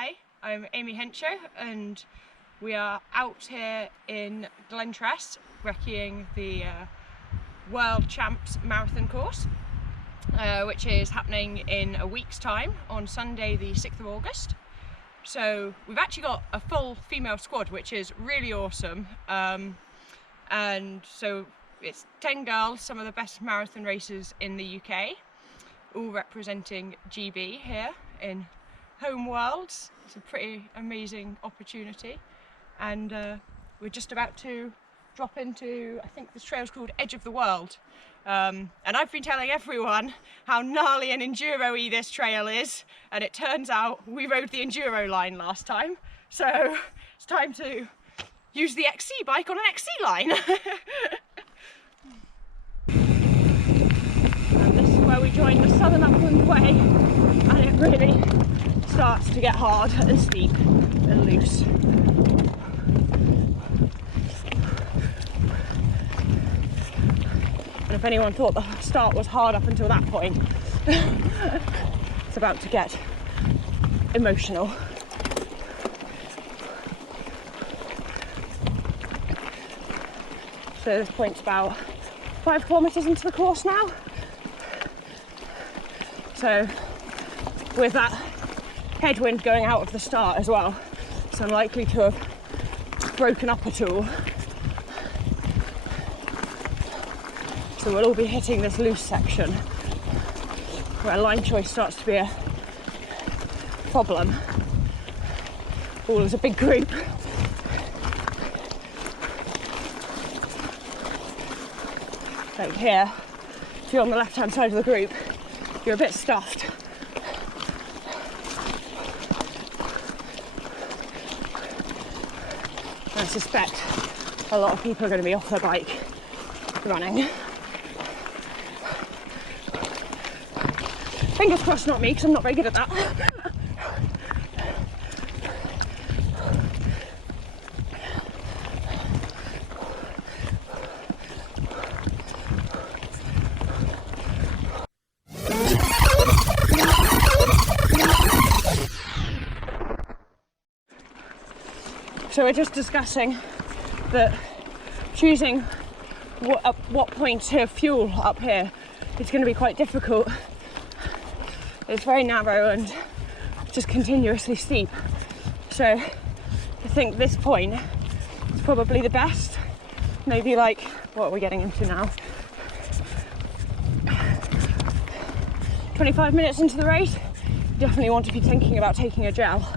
Hi, I'm Amy Hencho and we are out here in Glentress recceing the World Champs Marathon course, which is happening in a week's time on Sunday the 6th of August. So we've actually got a full female squad, which is really awesome, and so it's 10 girls, some of the best marathon racers in the UK, all representing GB here in home worlds. It's a pretty amazing opportunity, and we're just about to drop into, I think this trail's called Edge of the World, and I've been telling everyone how gnarly and enduro-y this trail is, and it turns out we rode the enduro line last time, so it's time to use the XC bike on an XC line. And this is where we join the Southern Upland Way, and it really starts to get hard and steep and loose. And if anyone thought the start was hard up until that point, it's about to get emotional. So this point's about 5 kilometres into the course now. So with that headwind going out of the start as well, it's unlikely to have broken up at all. So we'll all be hitting this loose section where line choice starts to be a problem. All as a big group. Like here, if you're on the left hand side of the group, you're a bit stuffed. I suspect a lot of people are going to be off their bike running. Fingers crossed not me, because I'm not very good at that. So we're just discussing that choosing what point to fuel up here is going to be quite difficult. It's very narrow and just continuously steep. So I think this point is probably the best. Maybe like, what are we getting into now? 25 minutes into the race, you definitely want to be thinking about taking a gel.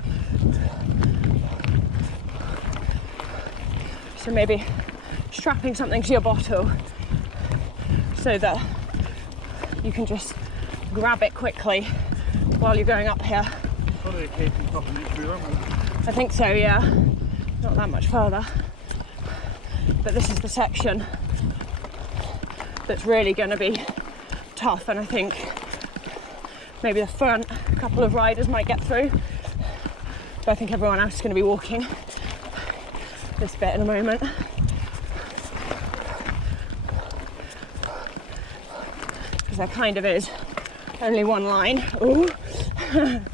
So maybe strapping something to your bottle so that you can just grab it quickly while you're going up here. I think so, yeah. Not that much further. But this is the section that's really going to be tough, and I think maybe the front couple of riders might get through. But I think everyone else is going to be walking this bit in a moment. Because there kind of is only one line. Ooh. And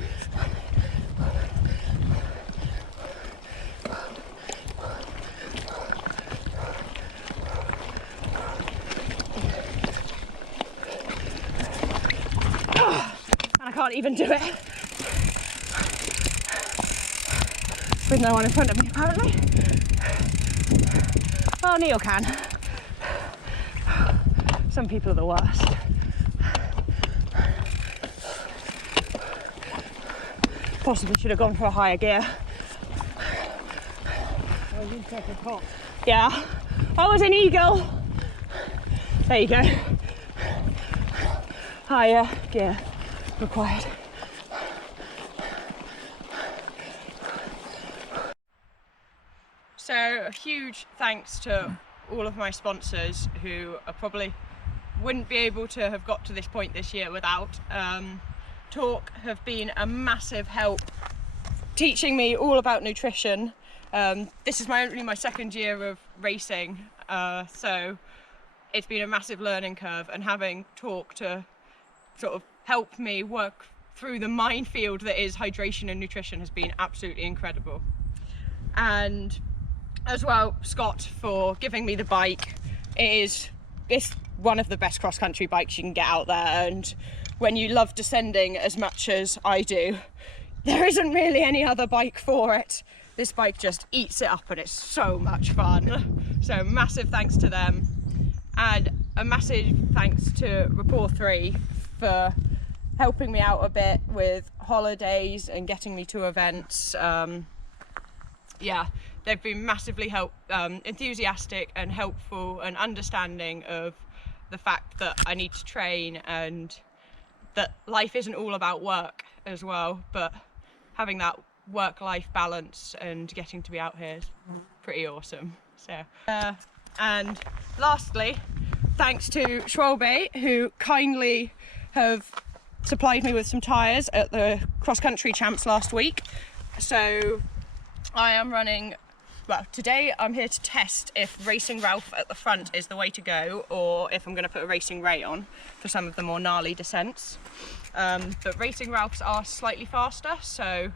I can't even do it with no one in front of me, apparently. Oh, Neil can. Some people are the worst. Possibly should have gone for a higher gear. Oh, you take a top. Yeah. I was an eagle. There you go. Higher gear required. So a huge thanks to all of my sponsors who probably wouldn't be able to have got to this point this year without. Talk have been a massive help teaching me all about nutrition. This is only my second year of racing, so it's been a massive learning curve, and having Talk to sort of help me work through the minefield that is hydration and nutrition has been absolutely incredible. And as well, Scott, for giving me the bike. It's one of the best cross-country bikes you can get out there, and when you love descending as much as I do, there isn't really any other bike for it. This bike just eats it up and it's so much fun. So massive thanks to them, and a massive thanks to Rapport 3 for helping me out a bit with holidays and getting me to events. Yeah, they've been massively enthusiastic and helpful and understanding of the fact that I need to train and that life isn't all about work as well, but having that work-life balance and getting to be out here is pretty awesome. So, and lastly, thanks to Schwalbe, who kindly have supplied me with some tyres at the cross-country champs last week. So I am running, well, today I'm here to test if Racing Ralph at the front is the way to go, or if I'm going to put a Racing Ray on for some of the more gnarly descents. But Racing Ralphs are slightly faster, so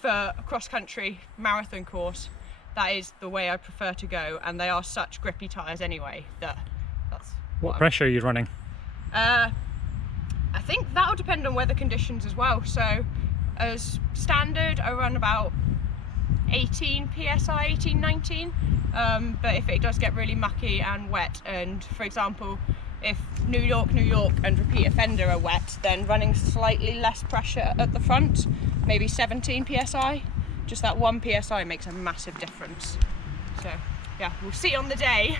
for a cross-country marathon course, that is the way I prefer to go, and they are such grippy tyres anyway that that's what pressure are you running? I think that'll depend on weather conditions as well. So as standard, I run about 18 psi, 18, 19, but if it does get really mucky and wet, and for example if New York and repeat offender are wet, then running slightly less pressure at the front, maybe 17 psi, just that 1 psi makes a massive difference. So yeah, we'll see on the day.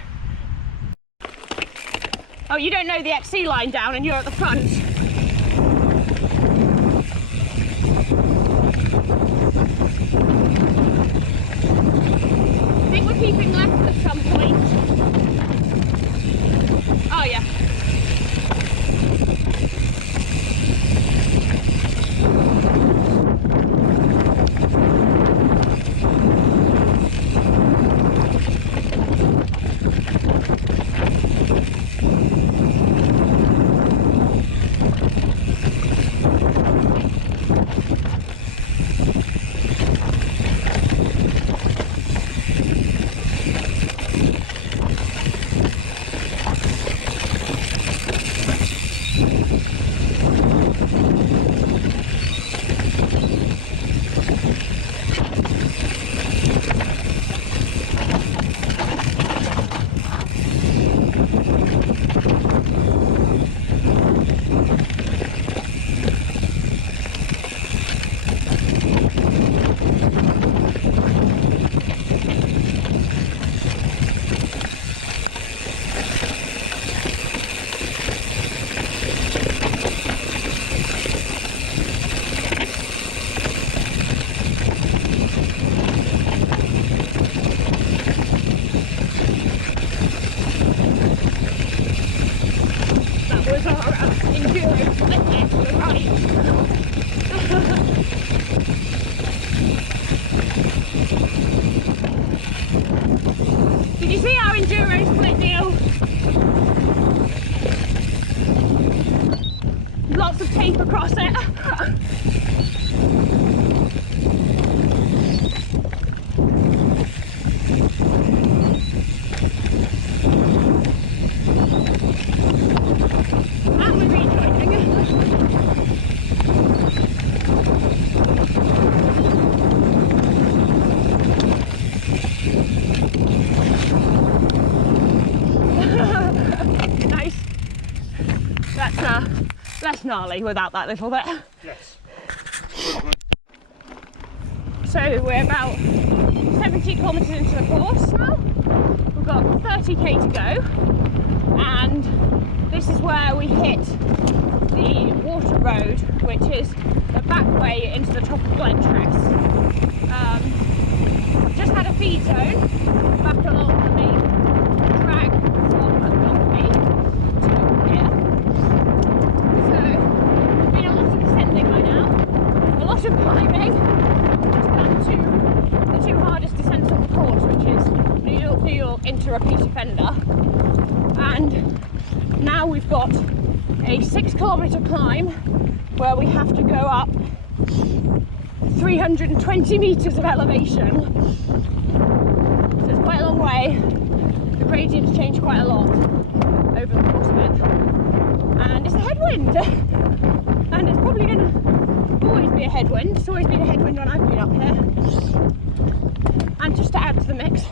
Oh, you don't know the XC line down and you're at the front. I think we're keeping left at some point. Oh yeah. Did you see our enduro split deal? Lots of tape across it. And we're rejoining. Nice. That's less gnarly without that little bit. Yes. So we're about 70 kilometres into the course now. We've got 30k to go, and this is where we hit the water road, which is the back way into the top of Glentress. Just had a feed zone back along the main drag from Donkey to here. So there's been a lot of descending by now, a lot of climbing. Just done the two hardest descents on the course, which is New York into repeat offender. And now we've got a 6 kilometre climb where we have to go up 320 metres of elevation. So it's quite a long way. The gradients change quite a lot over the course of it. And it's a headwind. And it's probably going to always be a headwind. It's always been a headwind when I've been up here. And just to add to the mix,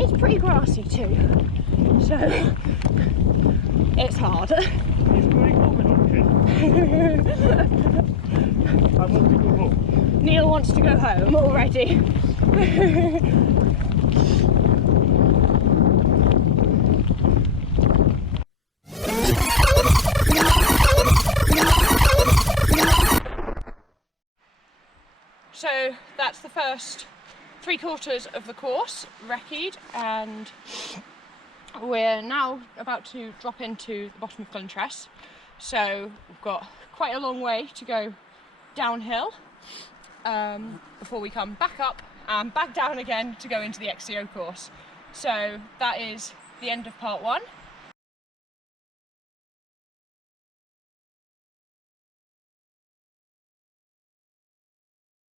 it's pretty grassy too. So it's hard. Neil wants to go home already. So that's the first 3/4 of the course recce'd, and we're now about to drop into the bottom of Glentress. So we've got quite a long way to go downhill before we come back up and back down again to go into the XCO course. So that is the end of part 1.